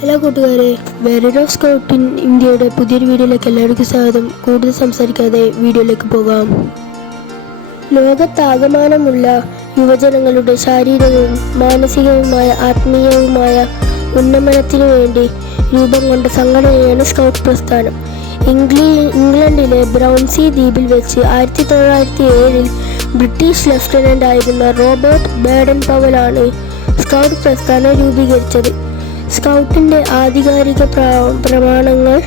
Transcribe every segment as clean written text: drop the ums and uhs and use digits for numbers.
Hello കൂട്ടുകാരെ, വേറൊരു scout in ഇന്ത്യയുടെ പുതിയൊരു വീഡിയോയിലേക്ക് എല്ലാവർക്കും സ്വാഗതം. കൂടുതൽ സംസാരിക്കാതെ വീഡിയോയിലേക്ക് പോകാം. ലോകത്താകമാനമുള്ള യുവജനങ്ങളുടെ ശാരീരികവും മാനസികവുമായ ആത്മീയവുമായ ഉന്നമനത്തിനു വേണ്ടി രൂപം കൊണ്ട സംഘടനയാണ് സ്കൗട്ട് പ്രസ്ഥാനം. ഇംഗ്ലണ്ടിലെ ബ്രൗൺസി ദ്വീപിൽ വെച്ച് 1907 ബ്രിട്ടീഷ് ലഫ്റ്റനന്റ് ആയിരുന്ന റോബർട്ട് ബേഡൻ പവലാണ് സ്കൗട്ട് പ്രസ്ഥാനം രൂപീകരിച്ചത്. സ്കൗട്ടിന്റെ ആധികാരിക പ്രമാണങ്ങൾ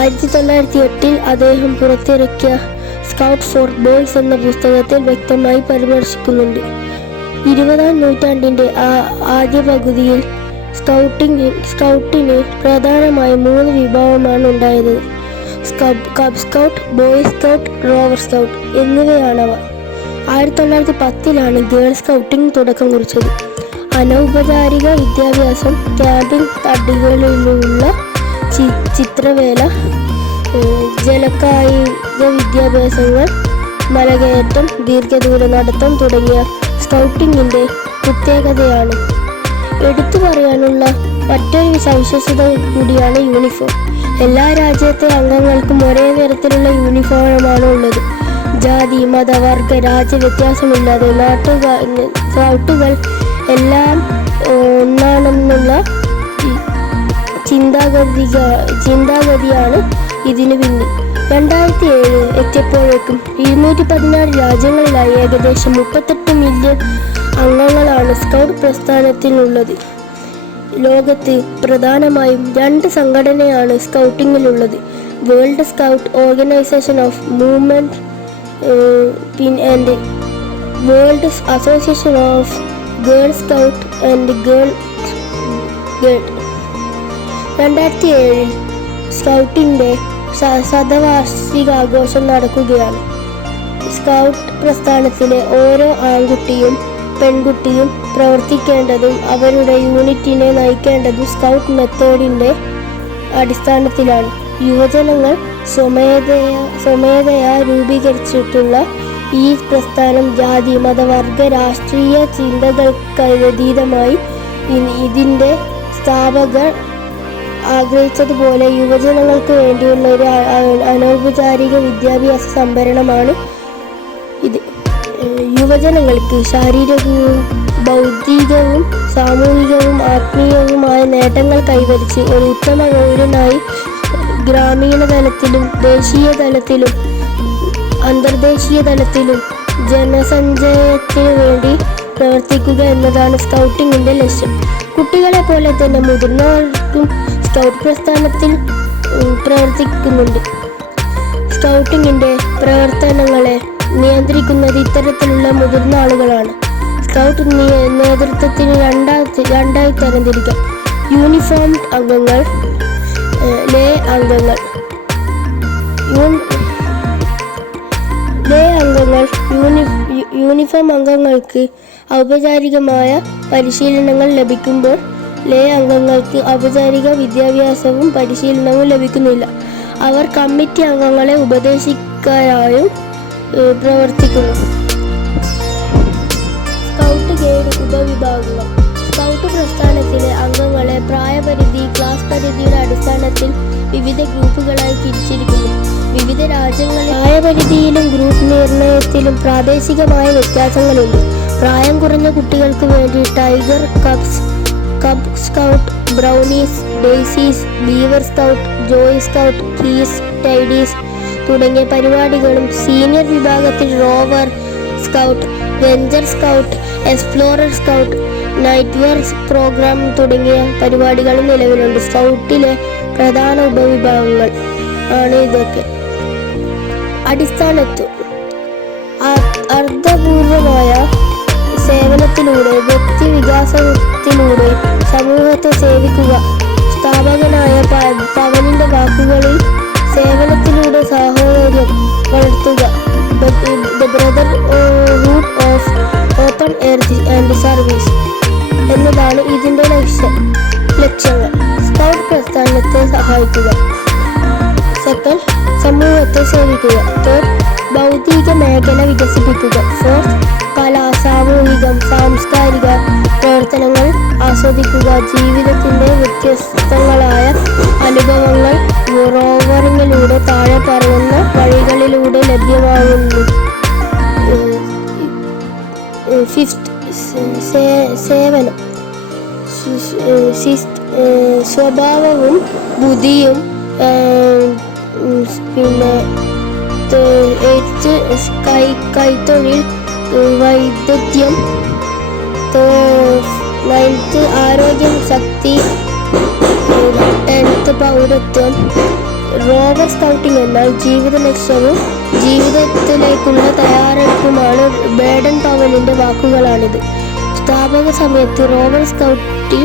1908 അദ്ദേഹം പുറത്തിറക്കിയ സ്കൗട്ട് ഫോർ ബോയ്സ് എന്ന പുസ്തകത്തിൽ വ്യക്തമായി പരാമർശിക്കുന്നുണ്ട്. 20ാം നൂറ്റാണ്ടിന്റെ ആദ്യ പകുതിയിൽ സ്കൗട്ടിന് പ്രധാനമായും 3 വിഭാഗമാണ് ഉണ്ടായത്. Cub scout, boy scout, rover scout എന്നിവയാണവ. 1910 ഗേൾ സ്കൗട്ടിന് തുടക്കം കുറിച്ചത്. അനൗപചാരിക വിദ്യാഭ്യാസം, ക്യാമ്പിംഗ് തടികളിലുള്ള ചിത്രവേല, ജലകായിക വിദ്യാഭ്യാസങ്ങൾ, മലകയറ്റം, ദീർഘദൂര നടത്തം തുടങ്ങിയ സ്കൗട്ടിങ്ങിന്റെ പ്രത്യേകതയാണ്. എടുത്തു പറയാനുള്ള മറ്റൊരു സവിശേഷത കൂടിയാണ് യൂണിഫോം. എല്ലാ രാജ്യത്തെ അംഗങ്ങൾക്കും ഒരേ നിറത്തിലുള്ള യൂണിഫോമാണ് ഉള്ളത്. ജാതി, മത, വർഗ, രാജ്യ വ്യത്യാസമില്ലാതെ സ്കൗട്ടുകൾ എല്ലാം ഒന്നാണെന്നുള്ള ചിന്താഗതിയാണ് ഇതിനു പിന്നിൽ. 2007 എത്തിയപ്പോഴേക്കും 216 രാജ്യങ്ങളിലായി ഏകദേശം 38 മില്യൺ അംഗങ്ങളാണ് സ്കൗട്ട് പ്രസ്ഥാനത്തിനുള്ളത്. ലോകത്ത് പ്രധാനമായും 2 സംഘടനയാണ് സ്കൗട്ടിങ്ങിലുള്ളത്: world scout organisation of movement and world association of girl scout and girl. 2007 സ്കൗട്ടിന്റെ ശതവാർഷികാഘോഷം നടക്കുകയാണ്. സ്കൗട്ട് പ്രസ്ഥാനത്തിലെ ഓരോ ആൺകുട്ടിയും പെൺകുട്ടിയും പ്രവർത്തിക്കേണ്ടതും അവരുടെ യൂണിറ്റിനെ നയിക്കേണ്ടതും സ്കൗട്ട് മെത്തേഡിന്റെ അടിസ്ഥാനത്തിലാണ്. യുവജനങ്ങൾ സ്വമേധയാ രൂപീകരിച്ചിട്ടുള്ള ഈ പ്രസ്ഥാനം ജാതി, മത, വർഗ, രാഷ്ട്രീയ ചിന്തകൾക്കതീതമായി ഇതിന്റെ സ്ഥാപകർ ആഗ്രഹിച്ചതുപോലെ യുവജനങ്ങൾക്ക് വേണ്ടിയുള്ള ഒരു അനൗപചാരിക വിദ്യാഭ്യാസ സംഭരണമാണ് ഇത്. യുവജനങ്ങൾക്ക് ശാരീരികവും ബൗദ്ധികവും സാമൂഹികവും ആത്മീയവുമായ നേട്ടങ്ങൾ കൈവരിച്ച് ഒരു ഉത്തമ പൗരനായി ഗ്രാമീണ തലത്തിലും ദേശീയ തലത്തിലും അന്തർദേശീയ തലത്തിലും ജനസഞ്ചയത്തിനു വേണ്ടി പ്രവർത്തിക്കുക എന്നതാണ് സ്കൗട്ടിങ്ങിന്റെ ലക്ഷ്യം. കുട്ടികളെ പോലെ തന്നെ മുതിർന്നവർക്കും സ്കൗട്ട് പ്രസ്ഥാനത്തിൽ പ്രവർത്തിക്കുന്നുണ്ട്. സ്കൗട്ടിങ്ങിന്റെ പ്രവർത്തനങ്ങളെ നിയന്ത്രിക്കുന്നത് ഇത്തരത്തിലുള്ള മുതിർന്ന ആളുകളാണ്. സ്കൗട്ട് നേതൃത്വത്തിന് രണ്ടായി തരംതിരിക്കാം: യൂണിഫോം അംഗങ്ങൾ, ലേ അംഗങ്ങൾ. യൂണിഫോം അംഗങ്ങൾക്ക് ഔപചാരികമായ പരിശീലനങ്ങൾ ലഭിക്കുമ്പോൾ ലേ അംഗങ്ങൾക്ക് ഔപചാരിക വിദ്യാഭ്യാസവും പരിശീലനവും ലഭിക്കുന്നില്ല. അവർ കമ്മിറ്റി അംഗങ്ങളെ ഉപദേശിക്കാനായും പ്രവർത്തിക്കുന്നു. സ്കൗട്ട് ഗൈഡ് ഉപവിഭാഗങ്ങൾ. സ്കൗട്ട് പ്രസ്ഥാനത്തിലെ അംഗങ്ങളെ പ്രായപരിധി, ക്ലാസ് പരിധിയുടെ അടിസ്ഥാനത്തിൽ വിവിധ ഗ്രൂപ്പുകളായി തിരിച്ചിരിക്കുന്നു. വിവിധ രാജ്യങ്ങളിൽ പ്രായപരിധിയിലും ഗ്രൂപ്പ് നിർണയത്തിലും പ്രാദേശികമായ വ്യത്യാസങ്ങളുണ്ട്. പ്രായം കുറഞ്ഞ കുട്ടികൾക്ക് വേണ്ടി tiger cub scout, brownies, daisies, beaver scout, joy scout, keys, tidies തുടങ്ങിയ പരിപാടികളും സീനിയർ വിഭാഗത്തിൽ rover scout, venture scout, explorer scout, night wear programme തുടങ്ങിയ പരിപാടികളും നിലവിലുണ്ട്. സ്കൗട്ടിലെ പ്രധാന ഉപവിഭാഗങ്ങൾ ആണ് ഇതൊക്കെ. അടിസ്ഥാനത്വം: അർത്ഥപൂർവമായ സേവനത്തിലൂടെ, വ്യക്തി വികാസത്തിലൂടെ സമൂഹത്തെ സേവിക്കുക. സ്ഥാപകനായ പവനിന്റെ വാക്കുകളിൽ സേവനത്തിലൂടെ സാഹോദര്യം വളർത്തുക. The brotherhood of open earth and service എന്നതാണ് ഇതിന്റെ ലക്ഷ്യങ്ങൾ. സ്കൗട്ട് പ്രസ്ഥാനത്തെ സഹായിക്കുക. സെക്കൻഡ്, സമൂഹത്തെ സേവിക്കുക. തേർഡ്, ബൗദ്ധിക മേഖല വികസിപ്പിക്കുക. ഫോർത്ത്, കല, സാമൂഹികം, സാംസ്കാരിക പ്രവർത്തനങ്ങൾ ആസ്വദിക്കുക. ജീവിതത്തിന്റെ വ്യത്യസ്തങ്ങളായ അനുഭവങ്ങൾ റോവറിങ്ങിലൂടെ താഴെ പറയുന്ന വഴികളിലൂടെ ലഭ്യമാകുന്നു. സേവനം. സ്വഭാവവും ബുദ്ധിയും, പിന്നെ എഴുത്ത്, കൈത്തൊഴിൽ, വൈദഗ്ധ്യം, 9th ആരോഗ്യം, ശക്തി, 10th പൗരത്വം. റോവർ സ്കൗട്ടിംഗ് എന്നാൽ ജീവിത ലക്ഷ്യവും ജീവിതത്തിലേക്കുള്ള തയ്യാറെടുപ്പുമാണ്. ബേഡൻ പവലിന്റെ വാക്കുകളാണിത്. സ്ഥാപക സമയത്ത് റോവർ സ്കൗട്ടിൽ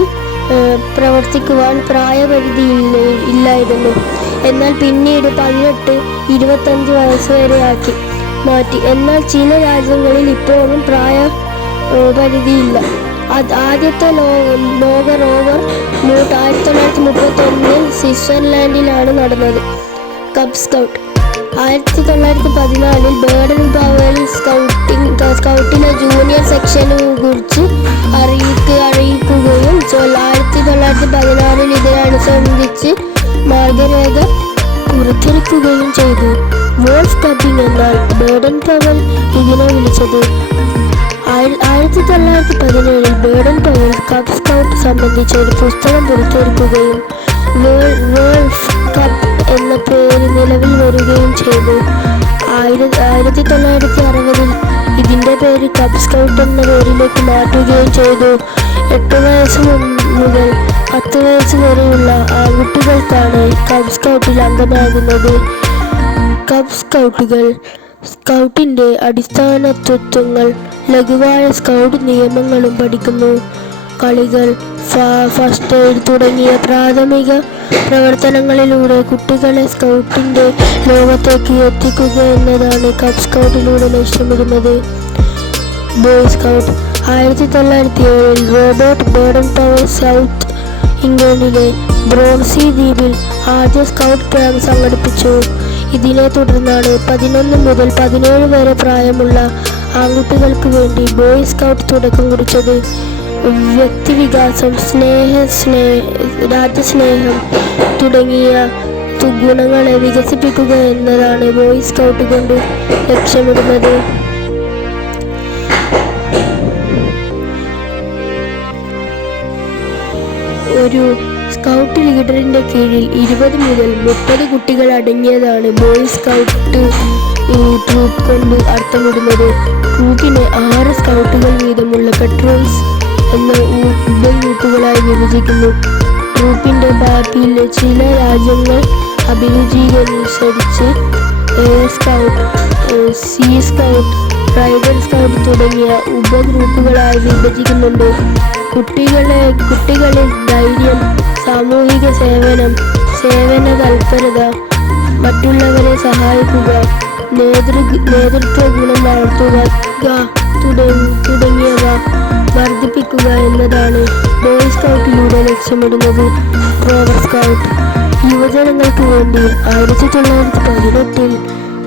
പ്രവർത്തിക്കുവാൻ പ്രായപരിധി ഇല്ലായിരുന്നു. എന്നാൽ പിന്നീട് 18-25 വയസ്സ് വരെ മാറ്റി. എന്നാൽ ചില രാജ്യങ്ങളിൽ ഇപ്പോഴും പ്രായപരിധിയില്ല. ആദ്യത്തെ ലോക റോവർ മൂട്ട് 1931 സ്വിറ്റ്സർലാൻഡിലാണ് നടന്നത്. കബ് സ്കൗട്ട്. 1914 ബേഡൻ പവൽ സ്കൗട്ടിലെ ജൂനിയർ സെക്ഷനെ കുറിച്ച് അറിയിക്കുകയും 1916 ഇതിനനുസരിച്ച് മാർഗരേഖ പുറത്തിറക്കുകയും ചെയ്തു. വോൾഫ് കബിംഗ് എന്നാൽ ബേഡൻ പവൽ ഇതിനെ വിളിച്ചത്. 1917 ബേഡൻ പവൽ കബ് സ്കൗട്ട് സംബന്ധിച്ച ഒരു പുസ്തകം പുറത്തിറക്കുകയും വോൾഫ് കബ് എന്ന പേര് നിലവിൽ വരികയും ചെയ്തു. 1960 ഇതിന്റെ പേര് കബ് സ്കൗട്ട് എന്ന പേരിലേക്ക് മാറ്റുകയും ചെയ്തു. 8 വയസ്സ് മുതൽ 10 വയസ്സ് വരെയുള്ള ആൺകുട്ടികൾക്കാണ് കബ് സ്കൗട്ടിൽ അംഗമാകുന്നത്. കബ് സ്കൗട്ടുകൾ സ്കൗട്ടിന്റെ അടിസ്ഥാന തത്വങ്ങൾ, ലഘുവായ സ്കൗട്ട് നിയമങ്ങളും പഠിക്കുന്നു. കളികൾ, ഫസ്റ്റ് എയ്ഡ് തുടങ്ങിയ പ്രാഥമിക പ്രവർത്തനങ്ങളിലൂടെ കുട്ടികളെ സ്കൗട്ടിന്റെ ലോകത്തേക്ക് എത്തിക്കുക എന്നതാണ് കബ് സ്കൗട്ടിലൂടെ ലക്ഷ്യമിടുന്നത്. Boy scout. 1907 Robert Baden Powell south ഇംഗ്ലണ്ടിലെ ബ്രോൺസി ദ്വീപിൽ ആദ്യ സ്കൗട്ട് ക്യാമ്പ് സംഘടിപ്പിച്ചു. ഇതിനെ തുടർന്നാണ് 11 മുതൽ 17 വരെ പ്രായമുള്ള ആൺകുട്ടികൾക്ക് വേണ്ടി ബോയ് സ്കൗട്ട് തുടക്കം കുറിച്ചത്. വ്യക്തിവികാസം, രാജ്യസ്നേഹം തുടങ്ങിയ ഗുണങ്ങളെ വികസിപ്പിക്കുക എന്നതാണ് ബോയ് സ്കൗട്ട് കൊണ്ട് ലക്ഷ്യമിടുന്നത്. ഒരു സ്കൗട്ട് ലീഡറിന്റെ കീഴിൽ 20 മുതൽ 30 കുട്ടികൾ അടങ്ങിയതാണ് ബോയ് സ്കൗട്ട് ട്രൂപ്പ് കൊണ്ട് അർത്ഥമിടുന്നത്. ട്രൂപ്പിനെ 6 സ്കൗട്ടുകൾ വീതമുള്ള പെട്രോൾസ് എന്ന ഉപഗ്രൂപ്പുകളായി വിഭജിക്കുന്നു. ട്രൂപ്പിന്റെ വ്യാപ്തിയിൽ ചില രാജ്യങ്ങൾ അഭിരുചിക്കനുസരിച്ച് air scout, sea scout, rider scout തുടങ്ങിയ ഉപഗ്രൂപ്പുകളായി വിഭജിക്കുന്നുണ്ട്. കുട്ടികളിൽ ധൈര്യം, സാമൂഹിക സേവനം, സേവന തൽപരത, മറ്റുള്ളവരെ സഹായിക്കുക, നേതൃത്വ ഗുണം വളർത്തുക തുടങ്ങിയവ വർദ്ധിപ്പിക്കുക എന്നതാണ് ബോയ് സ്കൗട്ടിലൂടെ ലക്ഷ്യമിടുന്നത്. Rover scout. യുവജനങ്ങൾക്ക് വേണ്ടി 1918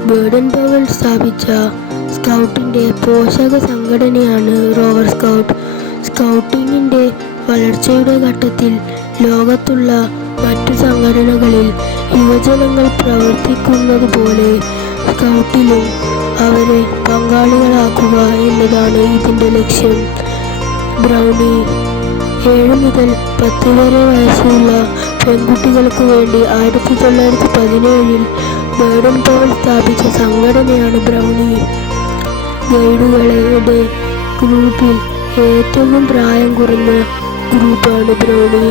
ബേഡൻ പവൽ സ്ഥാപിച്ച സ്കൗട്ടിന്റെ പോഷക സംഘടനയാണ് റോവർ സ്കൗട്ട്. സ്കൗട്ടിങ്ങിന്റെ വളർച്ചയുടെ ഘട്ടത്തിൽ ലോകത്തുള്ള മറ്റു സംഘടനകളിൽ യുവജനങ്ങൾ പ്രവർത്തിക്കുന്നത് പോലെ സ്കൗട്ടിലും അവരെ പങ്കാളികളാക്കുക എന്നതാണ് ഇതിന്റെ ലക്ഷ്യം. ബ്രൗണി. 7 മുതൽ 10 വരെ വയസ്സുള്ള പെൺകുട്ടികൾക്ക് വേണ്ടി 1917 ബേഡൻ പവൽ സ്ഥാപിച്ച സംഘടനയാണ് ബ്രൗണി. ഗൈഡുകളുടെ ഗ്രൂപ്പിൽ ഏറ്റവും പ്രായം കുറഞ്ഞ ഗ്രൂപ്പാണ് ബ്രൗണി.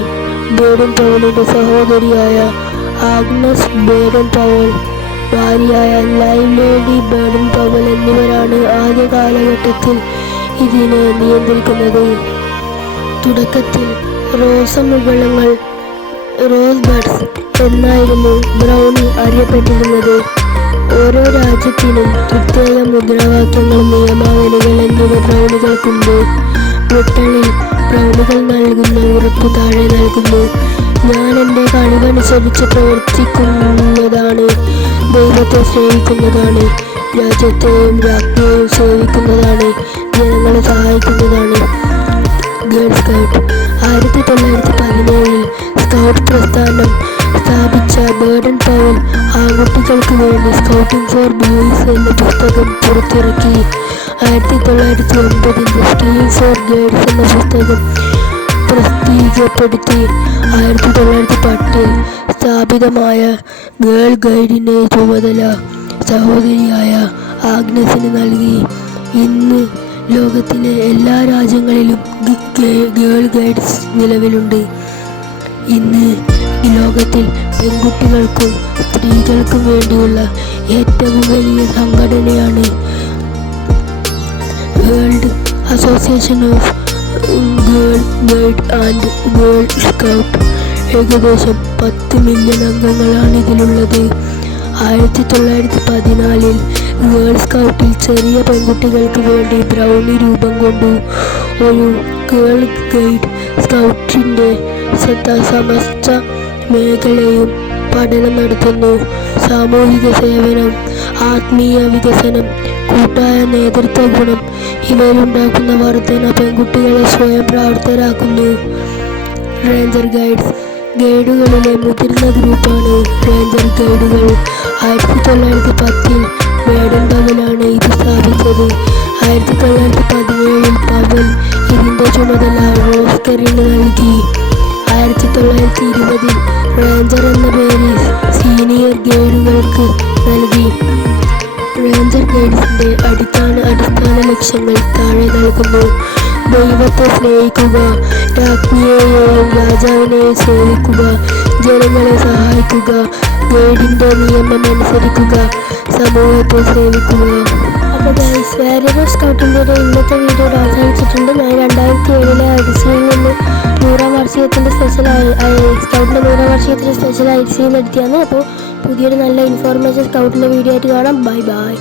ബേഡൻ പവലിന്റെ സഹോദരിയായ ആഗ്നസ് ബേഡൻ പവൽ, ഭാര്യയായ ലൈവ് ലേഡി ബേഡൻ പവൽ എന്നിവരാണ് ആദ്യ കാലഘട്ടത്തിൽ ഇതിനെ നിയന്ത്രിക്കുന്നത്. തുടക്കത്തിൽ റോസമുകുളങ്ങൾ, റോസ് ബഡ്സ് എന്നായിരുന്നു ബ്രൗണി അറിയപ്പെട്ടിരുന്നത്. ഓരോ രാജ്യത്തിനും പ്രത്യേക മുദ്രാവാക്യങ്ങൾ, നിയമാവലികൾ എന്നിവ ബ്രൗണികൾക്കുണ്ട്. ബ്രിട്ടനിൽ ബ്രൗണികൾ നൽകുന്ന ഉറപ്പ് താഴെ നൽകുന്നു: ഞാൻ എൻ്റെ കഴിവനുസരിച്ച് പ്രവർത്തിക്കുന്നതാണ്, ദൈവത്തെ സ്നേഹിക്കുന്നതാണ്, രാജ്യത്തെയും രാജ്ഞിയെയും സേവിക്കുന്നതാണ്, ജനങ്ങളെ സഹായിക്കുന്നതാണ് ഗേൾ സ്കൗട്ട്. 1917 സ്കൗട്ട് പ്രസ്ഥാനം സ്ഥാപിച്ച ബേഡൻ പവൽ ആൺകുട്ടികൾക്ക് വേണ്ടി സ്കൗട്ടിംഗ് ഫോർ ബോയ്സ് എന്ന പുസ്തകം പുറത്തിറക്കി. 1909 സ്കീയിങ് ഫോർ ഗേൾസ് എന്ന പുസ്തകം പ്രസിദ്ധീകരിക്കപ്പെടുത്തി. 1910 സ്ഥാപിതമായ ഗേൾ ഗൈഡിന്റെ ചുമതല സഹോദരിയായ ആഗ്നസിന് നൽകി. ഇന്ന് ലോകത്തിലെ എല്ലാ രാജ്യങ്ങളിലും ഗേൾ ഗൈഡ്സ് നിലവിലുണ്ട്. ഇന്ന് ലോകത്തിൽ പെൺകുട്ടികൾക്കും സ്ത്രീകൾക്കും വേണ്ടിയുള്ള ഏറ്റവും വലിയ സംഘടനയാണ് world association of girl guide and girl scout. ഏകദേശം 10 മില്യൺ അംഗങ്ങളാണ് ഇതിലുള്ളത്. 1914 ഗേൾ സ്കൗട്ടിൽ ചെറിയ പെൺകുട്ടികൾക്ക് വേണ്ടി ബ്രൗണി രൂപം കൊണ്ടു. ഒരു ഗേൾ ഗൈഡ് സ്കൗട്ടിൻ്റെ സമസ്ത മേഖലയും പഠനം നടത്തുന്നു. സാമൂഹിക സേവനം, ആത്മീയ വികസനം, കൂട്ടായ നേതൃത്വ ഗുണം ഇവയിലുണ്ടാക്കുന്ന വർധന പെൺകുട്ടികളെ സ്വയം പ്രാപ്തരാക്കുന്നു. റേഞ്ചർ ഗൈഡ്സ് ഗൈഡുകളിലെ മുതിർന്ന ഗ്രൂപ്പാണ് റേഞ്ചർ ഗൈഡുകൾ. 1910 ബേഡൻ പവലാണ് ഇത് സ്ഥാപിച്ചത്. 1917 പവൽ ഇതിൻ്റെ ചുമതല റോസ്കറിന് നൽകി. 1920 റേഞ്ചർ എന്ന പേര് സീനിയർ ഗൈഡുകൾക്ക് നൽകി. റേഞ്ചർ ഗൈഡ്സിന്റെ അടിസ്ഥാന ലക്ഷ്യങ്ങൾ താഴെ നൽകുന്നു. ദൈവത്തെ സ്നേഹിക്കുക, രാജ്ഞിയെയും രാജാവിനെയും സേവിക്കുക, ജനങ്ങളെ സഹായിക്കുക, ഗൈഡിന്റെ നിയമം അനുസരിക്കുക, സമൂഹത്തെ സേവിക്കുക. അപ്പോൾ ഗൈസ്, വാരിയർ സ്കൗട്ടിൻ്റെ ഇന്നത്തെ വീഡിയോ അവസാനിച്ചിട്ടുണ്ട്. ഞാൻ 2007 ഐഡിസിയിൽ നിന്ന് 100ാം വാർഷികത്തിൻ്റെ സ്കൗട്ടിൻ്റെ 100ാം വാർഷികത്തിൻ്റെ സ്പെഷ്യൽ ഐഡിസിയിൽ നിന്ന് എടുത്തിയാണ്. അപ്പോൾ പുതിയൊരു നല്ല ഇൻഫോർമേഷൻ സ്കൗട്ടിൻ്റെ വീഡിയോ ആയിട്ട് കാണാം. Bye bye.